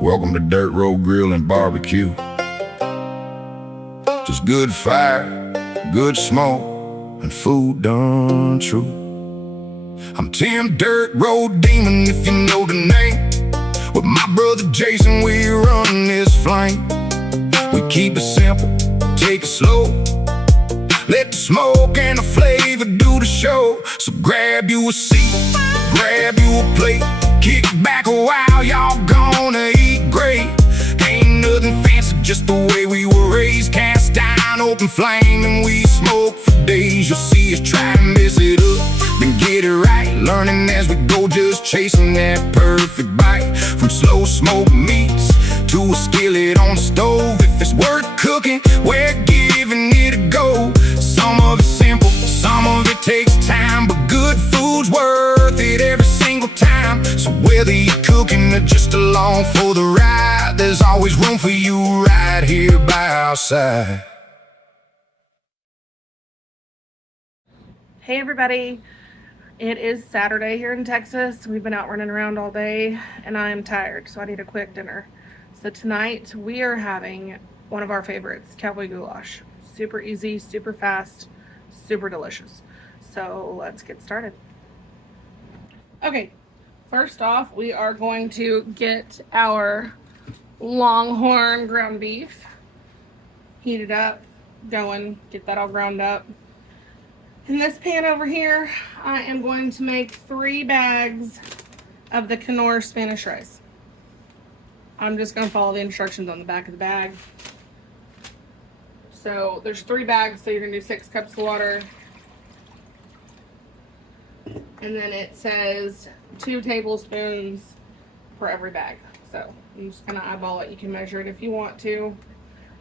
Welcome to Dirt Road Grill and Barbecue. Just good fire, good smoke, and food done true. I'm Tim Dirt Road Demon, if you know the name. With my brother Jason, we run this flame. We keep it simple, take it slow. Let the smoke and the flavor do the show. So grab you a seat, grab you a plate. Kick back a while, y'all gonna eat great. Ain't nothing fancy, just the way we were raised. Cast iron, open flame, and we smoke for days. You'll see us try and mess it up, then get it right. Learning as we go, just chasing that perfect bite. From slow smoked meats to a skillet on the stove. If it's worth cooking, we're giving it a go. Some of it's simple, some of it takes time, but good food's worth it every single time. So whether you're cooking or just along for the ride, there's always room for you right here by our side. Hey everybody, it is Saturday here in Texas. We've been out running around all day and I am tired, so I need a quick dinner. So tonight we are having one of our favorites, Cowboy Goulash. Super easy, super fast, super delicious. So let's get started. Okay, first off, we are going to get our Longhorn ground beef, heat it up, going, get that all ground up. In this pan over here, I am going to make 3 bags of the Knorr Spanish rice. I'm just going to follow the instructions on the back of the bag. So there's 3 bags, so you're going to do 6 cups of water. And then it says 2 tablespoons for every bag. So I'm just going to eyeball it. You can measure it if you want to.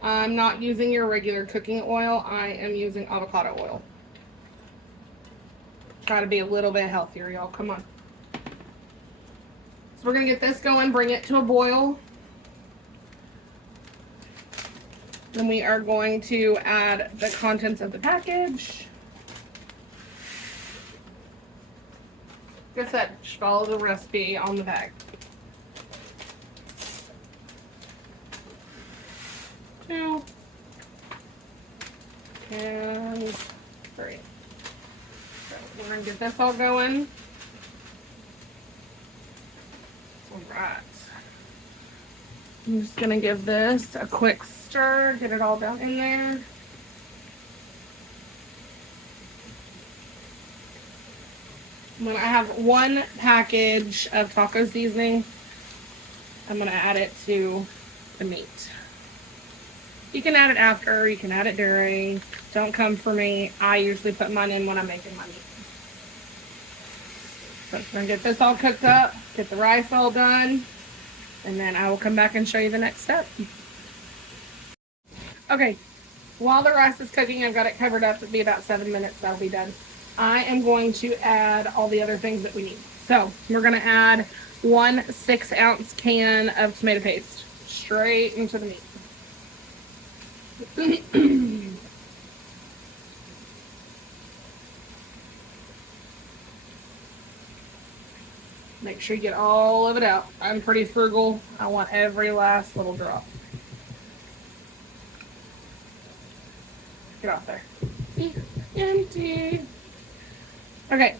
I'm not using your regular cooking oil. I am using avocado oil. Try to be a little bit healthier, y'all. Come on. So we're going to get this going, bring it to a boil. Then we are going to add the contents of the package. Like I said, just follow the recipe on the bag. 2 and 3. So we're going to get this all going. All right. I'm just going to give this a quick stir, get it all down in there. When I have 1 package of taco seasoning, I'm going to add it to the meat. You can add it after, you can add it during. Don't come for me. I usually put mine in when I'm making my meat. So I'm going to get this all cooked up, get the rice all done, and then I will come back and show you the next step. Okay, while the rice is cooking, I've got it covered up. It'll be about 7 minutes. That'll be done. I am going to add all the other things that we need. So we're going to add 1 6-ounce can of tomato paste straight into the meat. Make sure you get all of it out. I'm pretty frugal. I want every last little drop. Get off there. Empty. Okay,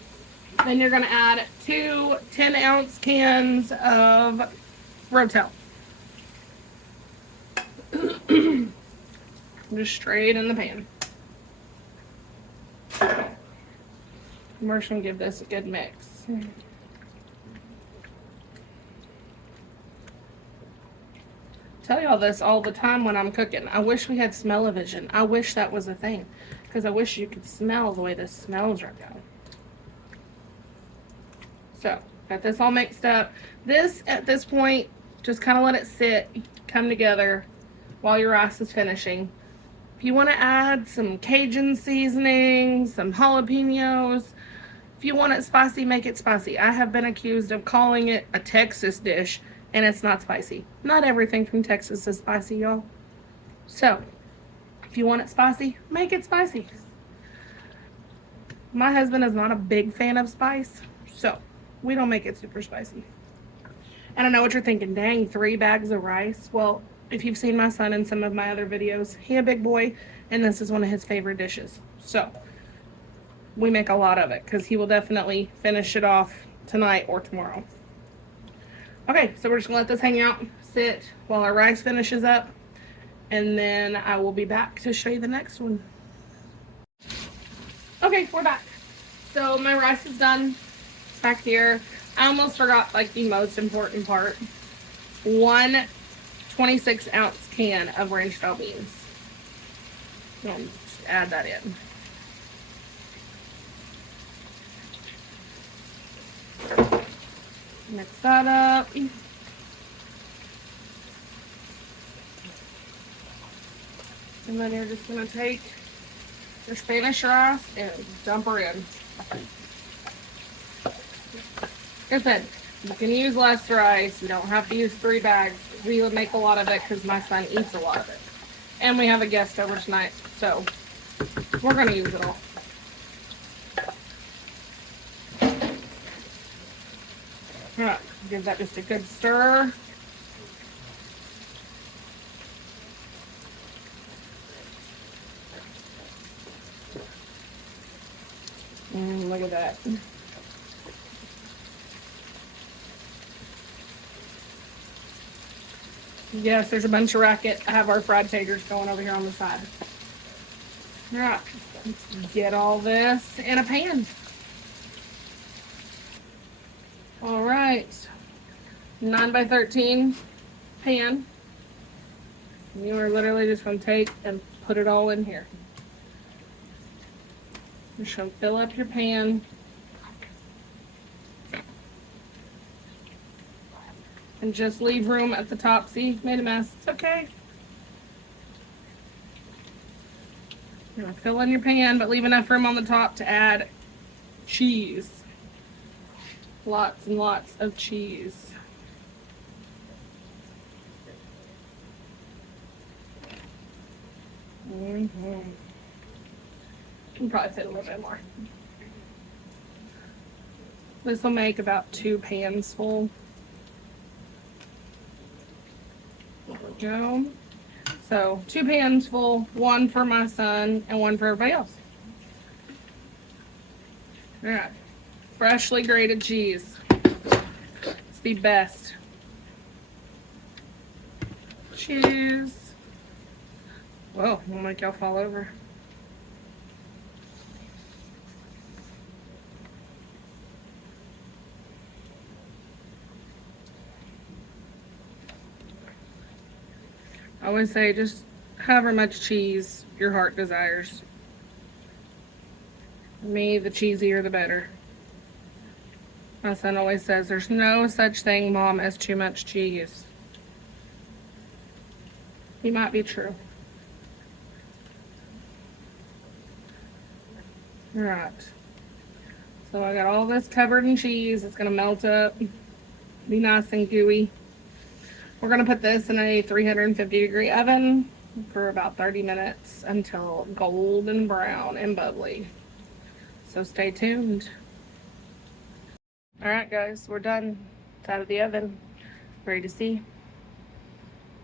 then you're going to add 2 10-ounce cans of Rotel. Just straight in the pan. We're just going to give this a good mix. Tell y'all this all the time when I'm cooking. I wish we had smell-o-vision. I wish that was a thing, because I wish you could smell the way this smells right now. So, got this all mixed up. This, at this point, just kind of let it sit, come together while your rice is finishing. If you want to add some Cajun seasoning, some jalapenos, if you want it spicy, make it spicy. I have been accused of calling it a Texas dish, and it's not spicy. Not everything from Texas is spicy, y'all. So, if you want it spicy, make it spicy. My husband is not a big fan of spice, so we don't make it super spicy. And I know what you're thinking, dang, 3 bags of rice. Well, if you've seen my son in some of my other videos, he a big boy, and this is one of his favorite dishes. So we make a lot of it because he will definitely finish it off tonight or tomorrow. Okay, so we're just gonna let this hang out, sit while our rice finishes up, and then I will be back to show you the next one. Okay, we're back. So my rice is done. It's back here. I almost forgot like the most important part. 1 26-ounce can of ranch style beans. I'll just add that in. Mix that up. And then you're just gonna take your Spanish rice and dump her in. Like I said, you can use less rice. You don't have to use 3 bags. We would make a lot of it because my son eats a lot of it. And we have a guest over tonight, so we're gonna use it all. All right, give that just a good stir. And look at that. Yes, there's a bunch of racket. I have our fried taters going over here on the side. All right, let's get all this in a pan. All right, 9 by 13 pan. You are literally just going to take and put it all in here. Just going to fill up your pan. And just leave room at the top. See, made a mess. It's okay. You're going to fill in your pan, but leave enough room on the top to add cheese. Lots and lots of cheese. You can probably fit a little bit more. This will make about 2 pans full. There we go. So 2 pans full, 1 for my son and 1 for everybody else. All right. Freshly grated cheese. It's the best. Cheese. Whoa, we'll make y'all fall over. I always say just however much cheese your heart desires. For me, the cheesier the better. My son always says there's no such thing, Mom, as too much cheese. He might be true. All right. So I got all this covered in cheese. It's gonna melt up, be nice and gooey. We're gonna put this in a 350-degree oven for about 30 minutes until golden brown and bubbly. So stay tuned. All right, guys, we're done. It's out of the oven. Ready to see.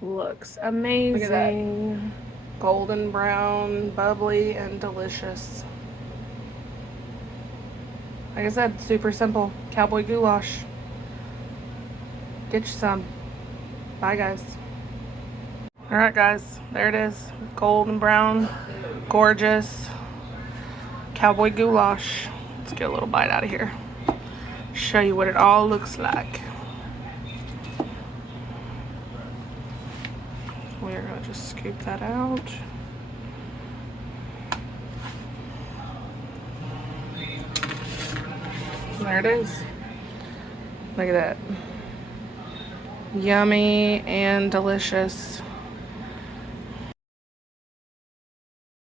Looks amazing. Look at that. Golden brown, bubbly, and delicious. Like I said, super simple. Cowboy Goulash. Get you some. Bye, guys. All right, guys, there it is. Golden brown, gorgeous Cowboy Goulash. Let's get a little bite out of here. Show you what it all looks like. We're gonna just scoop that out. There it is. Look at that. Yummy and delicious.